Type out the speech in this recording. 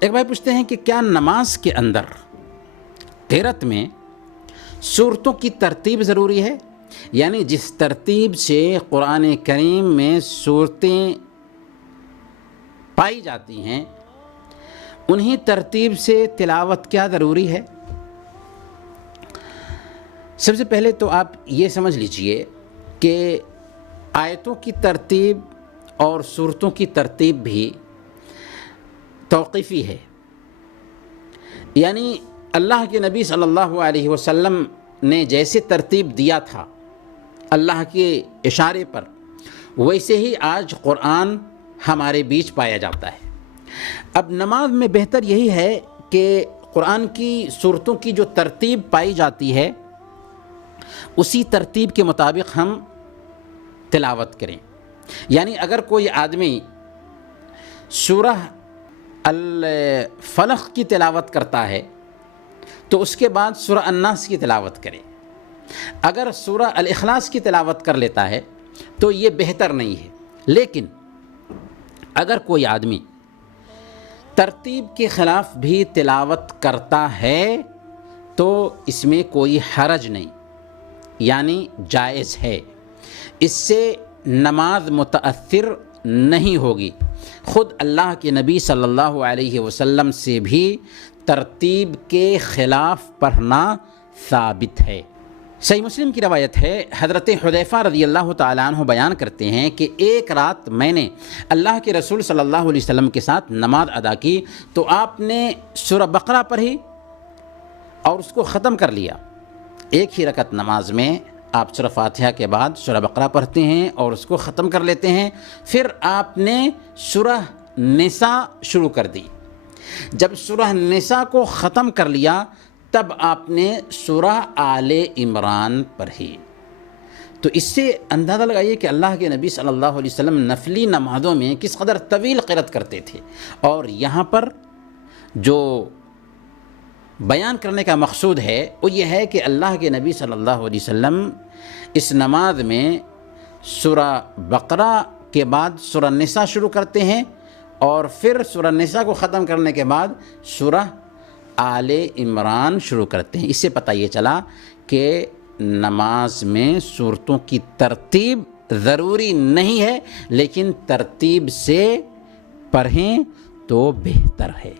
ایک بھائی پوچھتے ہیں کہ کیا نماز کے اندر قرأت میں سورتوں کی ترتیب ضروری ہے؟ یعنی جس ترتیب سے قرآن کریم میں سورتیں پائی جاتی ہیں انہی ترتیب سے تلاوت کیا ضروری ہے؟ سب سے پہلے تو آپ یہ سمجھ لیجئے کہ آیتوں کی ترتیب اور سورتوں کی ترتیب بھی توقیفی ہے، یعنی اللہ کے نبی صلی اللہ علیہ وسلم نے جیسے ترتیب دیا تھا اللہ کے اشارے پر، ویسے ہی آج قرآن ہمارے بیچ پایا جاتا ہے۔ اب نماز میں بہتر یہی ہے کہ قرآن کی سورتوں کی جو ترتیب پائی جاتی ہے اسی ترتیب کے مطابق ہم تلاوت کریں۔ یعنی اگر کوئی آدمی سورہ الفلق کی تلاوت کرتا ہے تو اس کے بعد سورہ الناس کی تلاوت کرے، اگر سورہ الاخلاص کی تلاوت کر لیتا ہے تو یہ بہتر نہیں ہے۔ لیکن اگر کوئی آدمی ترتیب کے خلاف بھی تلاوت کرتا ہے تو اس میں کوئی حرج نہیں، یعنی جائز ہے، اس سے نماز متاثر نہیں ہوگی۔ خود اللہ کے نبی صلی اللہ علیہ وسلم سے بھی ترتیب کے خلاف پڑھنا ثابت ہے۔ صحیح مسلم کی روایت ہے، حضرت حذیفہ رضی اللہ تعالیٰ عنہ بیان کرتے ہیں کہ ایک رات میں نے اللہ کے رسول صلی اللہ علیہ وسلم کے ساتھ نماز ادا کی تو آپ نے سورہ بقرہ پڑھی اور اس کو ختم کر لیا۔ ایک ہی رکعت نماز میں آپ سورہ فاتحہ کے بعد سورہ بقرہ پڑھتے ہیں اور اس کو ختم کر لیتے ہیں، پھر آپ نے سورہ نساء شروع کر دی۔ جب سورہ نساء کو ختم کر لیا تب آپ نے سورہ آل عمران پڑھی۔ تو اس سے اندازہ لگائیے کہ اللہ کے نبی صلی اللہ علیہ وسلم نفلی نمازوں میں کس قدر طویل قرأت کرتے تھے، اور یہاں پر جو بیان کرنے کا مقصود ہے وہ یہ ہے کہ اللہ کے نبی صلی اللہ علیہ وسلم اس نماز میں سورہ بقرہ کے بعد سورہ نساء شروع کرتے ہیں اور پھر سورہ نساء کو ختم کرنے کے بعد سورہ آل عمران شروع کرتے ہیں۔ اس سے پتہ یہ چلا کہ نماز میں سورتوں کی ترتیب ضروری نہیں ہے، لیکن ترتیب سے پڑھیں تو بہتر ہے۔